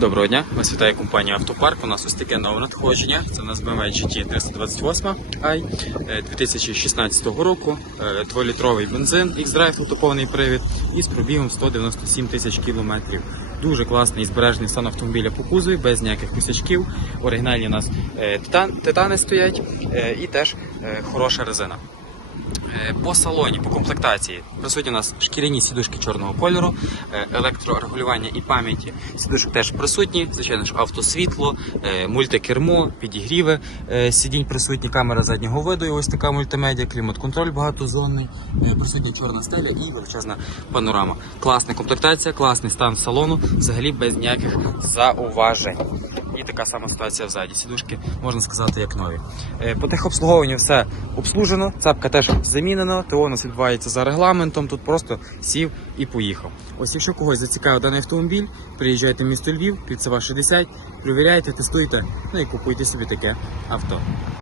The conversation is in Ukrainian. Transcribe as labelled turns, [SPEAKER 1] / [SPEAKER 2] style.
[SPEAKER 1] Доброго дня, вас вітає компанія Автопарк. У нас ось таке нове надходження. Це у нас BMW GT 328 i е, 2016 року. Е, 2-літровий бензин, X-Drive, повний привід і з пробігом 197 тисяч кілометрів. Дуже класний і збережений стан автомобіля по кузові, без ніяких косячків. Оригінальні у нас е, титани стоять е, і теж е, хороша резина. Е, По салоні, по комплектації присутні у нас шкіряні сідушки чорного кольору, е, електрорегулювання і пам'яті. Сідушок теж присутні, звичайно ж, автосвітло, е, мультикермо, підігріви сидінь присутні, камера заднього виду, і ось така мультимедіа, клімат-контроль багатозонний, присутня чорна стеля і величезна панорама. Класна комплектація, класний стан салону, взагалі без ніяких зауважень. І така сама ситуація взаді. Сідушки, можна сказати, як нові. Е, По техобслуговуванню все обслужено, цапка теж замінена, ТО нас відбувається за регламентом, тут просто сів і поїхав. Ось якщо когось зацікавив даний автомобіль, приїжджайте в місто Львів, Кільцева 60, перевіряйте, тестуйте, ну і купуйте собі таке авто.